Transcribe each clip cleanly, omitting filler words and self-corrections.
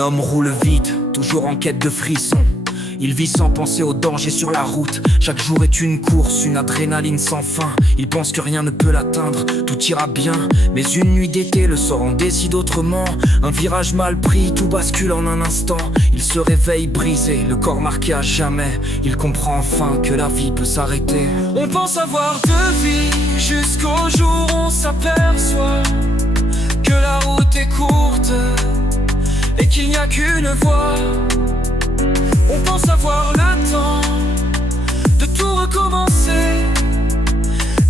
homme roule vite, toujours en quête de frissons. Il vit sans penser aux dangers sur la route. Chaque jour est une course, une adrénaline sans fin. Il pense que rien ne peut l'atteindre, tout ira bien. Mais une nuit d'été, le sort en décide autrement. Un virage mal pris, tout bascule en un instant. Il se réveille brisé, le corps marqué à jamais. Il comprend enfin que la vie peut s'arrêter. On pense avoir deux vies, jusqu'au jour où on s'aperçoit que la route est courte et qu'il n'y a qu'une voie. On pense avoir le temps de tout recommencer,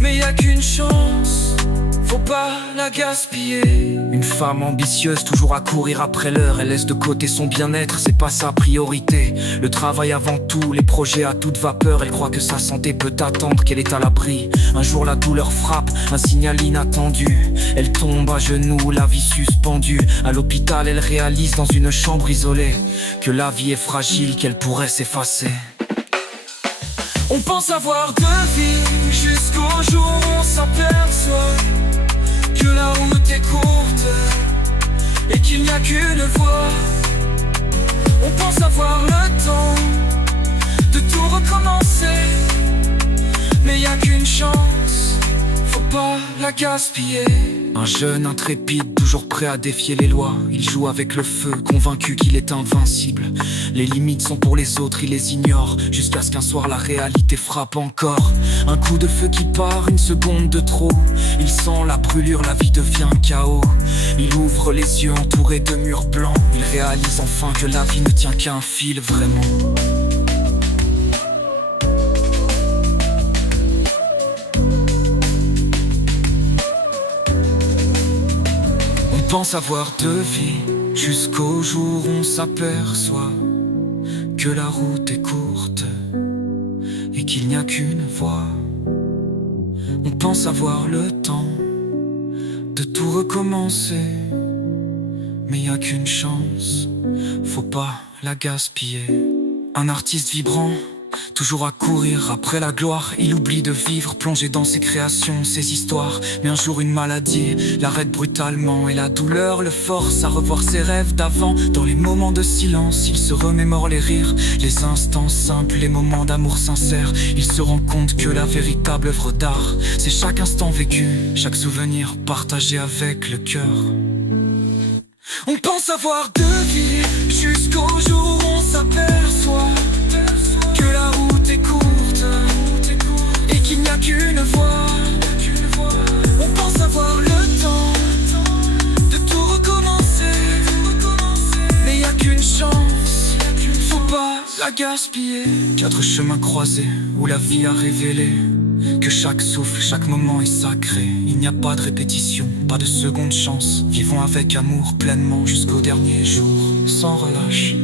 mais y a qu'une chance, faut pas la gaspiller. Une femme ambitieuse, toujours à courir après l'heure. Elle laisse de côté son bien-être, c'est pas sa priorité. Le travail avant tout, les projets à toute vapeur. Elle croit que sa santé peut attendre, qu'elle est à l'abri. Un jour la douleur frappe, un signal inattendu. Elle tombe à genoux, la vie suspendue. À l'hôpital, elle réalise dans une chambre isolée que la vie est fragile, qu'elle pourrait s'effacer. On pense avoir deux vies, jusqu'au jour où on s'aperçoit que la route est courte et qu'il n'y a qu'une voie. On pense avoir le temps de tout recommencer, mais y a qu'une chance, faut pas la gaspiller. Un jeune intrépide, toujours prêt à défier les lois. Il joue avec le feu, convaincu qu'il est invincible. Les limites sont pour les autres, il les ignore, jusqu'à ce qu'un soir la réalité frappe encore. Un coup de feu qui part, une seconde de trop. Il sent la brûlure, la vie devient chaos. Il ouvre les yeux entourés de murs blancs. Il réalise enfin que la vie ne tient qu'à un fil vraiment. On pense avoir deux vies, jusqu'au jour où on s'aperçoit que la route est courte et qu'il n'y a qu'une voie. On pense avoir le temps de tout recommencer, mais y a qu'une chance, faut pas la gaspiller. Un artiste vibrant, toujours à courir après la gloire. Il oublie de vivre, plongé dans ses créations, ses histoires. Mais un jour une maladie l'arrête brutalement, et la douleur le force à revoir ses rêves d'avant. Dans les moments de silence, il se remémore les rires, les instants simples, les moments d'amour sincère. Il se rend compte que la véritable œuvre d'art, c'est chaque instant vécu, chaque souvenir partagé avec le cœur. On pense avoir deux vies, jusqu'au jour où on s'aperçoit que la route est courte et qu'il n'y a qu'une voie. On pense avoir le temps de tout recommencer, mais y a qu'une chance, faut pas la gaspiller. Quatre chemins croisés où la vie a révélé que chaque souffle, chaque moment est sacré. Il n'y a pas de répétition, pas de seconde chance. Vivons avec amour pleinement jusqu'au dernier jour, sans relâche.